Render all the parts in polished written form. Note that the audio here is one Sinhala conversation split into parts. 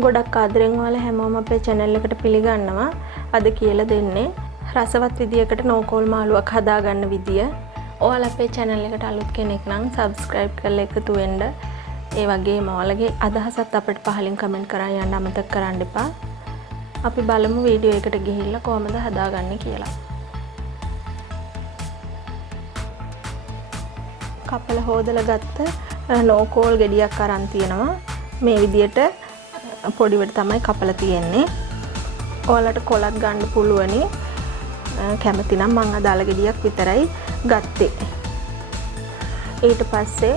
ගොඩක් ආදරෙන් ඔයාලා හැමෝම අපේ channel එකට පිළිගන්නවා. අද කියලා දෙන්නේ රසවත් විදියකට නෝකෝල් මාළුවක් හදාගන්න විදිය. ඔයාලා අපේ channel එකට අලුත් කෙනෙක් නම් subscribe කරලා එකතු වෙන්න. ඒ වගේම ඔයාලගේ අදහසත් අපිට පහලින් comment කරන් යන්න අමතක කරන්න එපා. අපි බලමු වීඩියෝ එකට ගිහිල්ලා කොහොමද හදාගන්නේ කියලා. කපලා හොදලා ගත්ත නෝකෝල් ගෙඩියක් අරන් තියෙනවා. මේ විදියට පොඩිවට තමයි කපලා තියෙන්නේ. ඔයාලට කොලක් ගන්න පුළුවනි. කැමති නම් මම අදාළ ගෙඩියක් විතරයි ගත්තේ. ඊට පස්සේ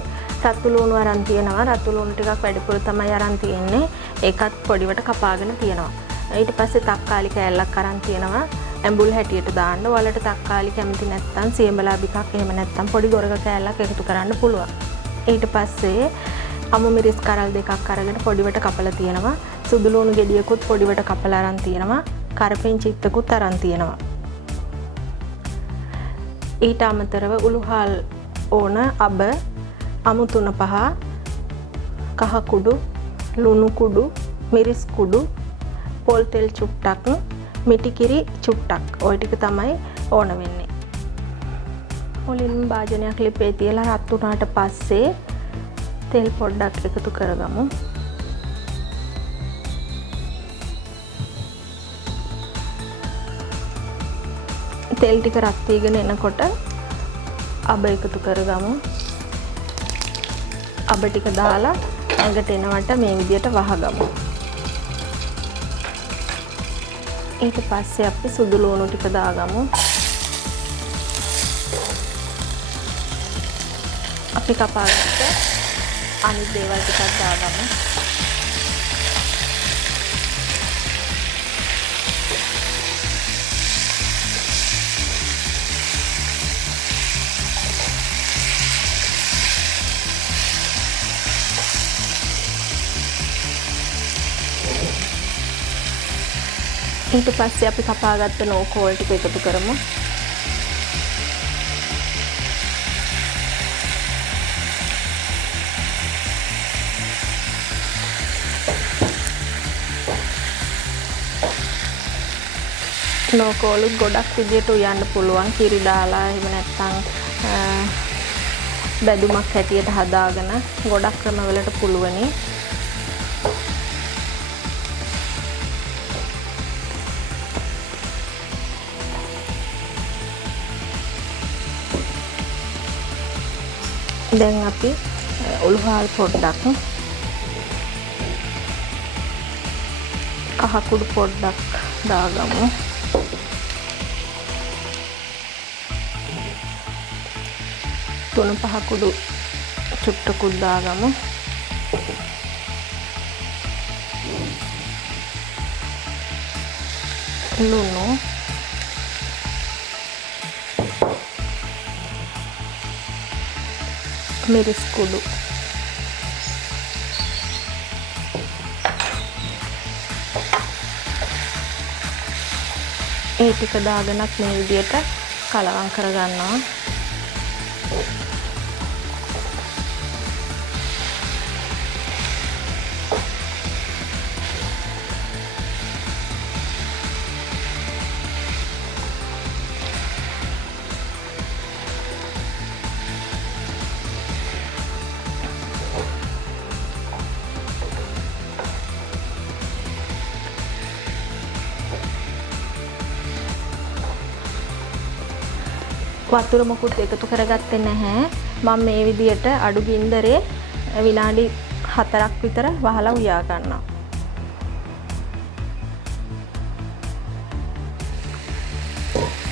රතු ලුණු අරන් තියෙනවා. රතු ලුණු ටිකක් වැඩිපුර තමයි අරන් තියෙන්නේ. ඒකත් පොඩිවට කපාගෙන තියෙනවා. ඊට පස්සේ තක්කාලි කෑල්ලක් අරන් තියෙනවා. ඇඹුල් හැටියට දාන්න. ඔයාලට තක්කාලි කැමති නැත්නම් සියඹලා බිකක් එහෙම නැත්නම් පොඩි ගොරක කෑල්ලක් එකතු කරන්න පුළුවන්. ඊට පස්සේ අමු මිරිස් කරල් දෙකක් අරගෙන පොඩිවට කපලා තියෙනවා. සුදු ලුණු ගෙඩියකුත් පොඩිවට කපලා අරන් තියෙනවා. කරපින් චිත්තකුත් අරන් තියෙනවා. ඊට අමතරව උළුහල් ඕන අබ අමු 3-5 කහ කුඩු ලුණු කුඩු මිරිස් කුඩු පොල් තෙල් චුට්ටක් මිටි කිරි චුට්ටක් ඔය ටික තමයි ඕන වෙන්නේ. මුලින්ම භාජනයක් ලිපේ තියලා රත් වුණාට පස්සේ තෙල් පොඩ්ඩක් එකතු කරගමු. තෙල් ටික රත් වීගෙන එනකොට අබ එකතු කරගමු. අබ ටික දාලා ඇඟට එනවට මේ විදියට වහගමු. ඊට පස්සේ අපි සුදු ලුණු ටික දාගමු. අපි කපාගත්ත අනිත් දේවල් ටිකක් දාගමු. ඊට පස්සේ අපි කපාගත්ත නෝකෝල් ටික එකතු කරමු. නෝකෝල් ගොඩක් විදියට උයන්න පුළුවන්. කිරි දාලා එහෙම නැත්නම් බැදුමක් හැටියට හදාගෙන ගොඩක් ක්‍රමවලට පුළුවනි. දැන් අපි උළුහල් පොඩ්ඩක් කහ කුඩු පොඩ්ඩක් දාගමු. තුන පහ කුඩු චුට්ටකුත් දාගමු. ලුණු මිරිස් කුඩු ඒ ටික දාගෙනත් මේ විදියට කලවම් කරගන්නවා. වතුර මොකුත් එකතු කරගත්තේ නැහැ. මම මේ විදියට අඩු ගින්දරේ විනාඩි 4ක් විතර වහලා උයා ගන්නවා.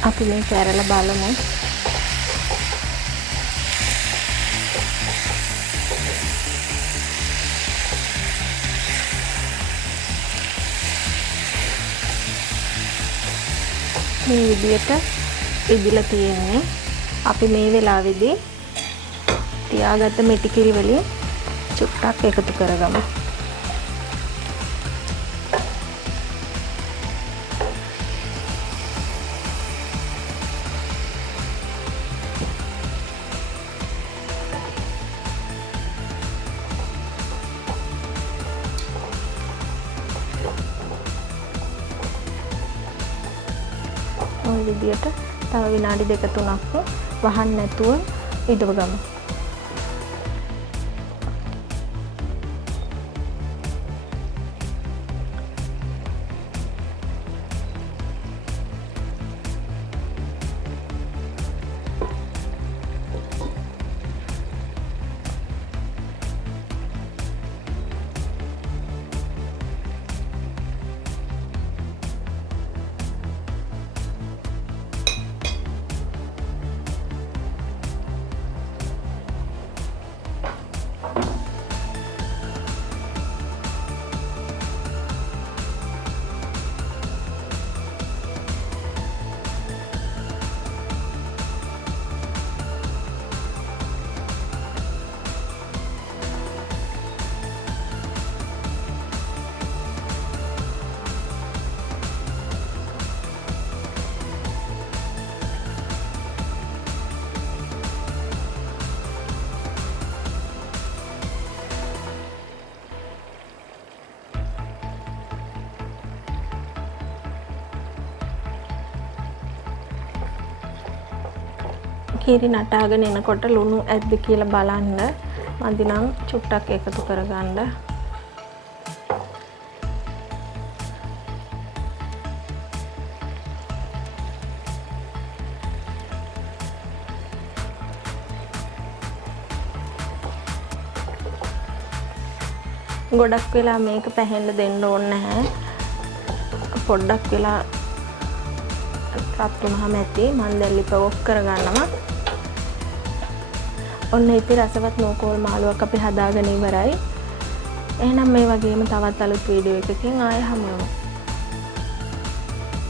අපි මේ කැරලා බලමු. මේ විදියට ඉදිලා තියෙන්නේ. අපි මේ වෙලාවේදී තියාගත්ත මිටි කිරි වලින් චුට්ටක් එකතු කරගමු. ওই විදියට තව විනාඩි 2-3ක් වහන්න නැතුව ඉදව ගමු. කීරි නටාගෙන එනකොට ලුණු ඇද්ද කියලා බලන්න. මදි නම් චුට්ටක් එකතු කරගන්න. ගොඩක් වෙලා මේක පැහෙන්න දෙන්න ඕනේ නැහැ. පොඩ්ඩක් වෙලා රත් වුණාම ඇති. මම දැන් ලිප ඔෆ් කරගන්නවා. ඔන්න ඉතින් රසවත් නෝකෝල් මාළුවක් අපි හදාගෙන ඉවරයි. එහෙනම් මේ වගේම තවත් අලුත් වීඩියෝ එකකින් ආයෙ හමු වෙමු.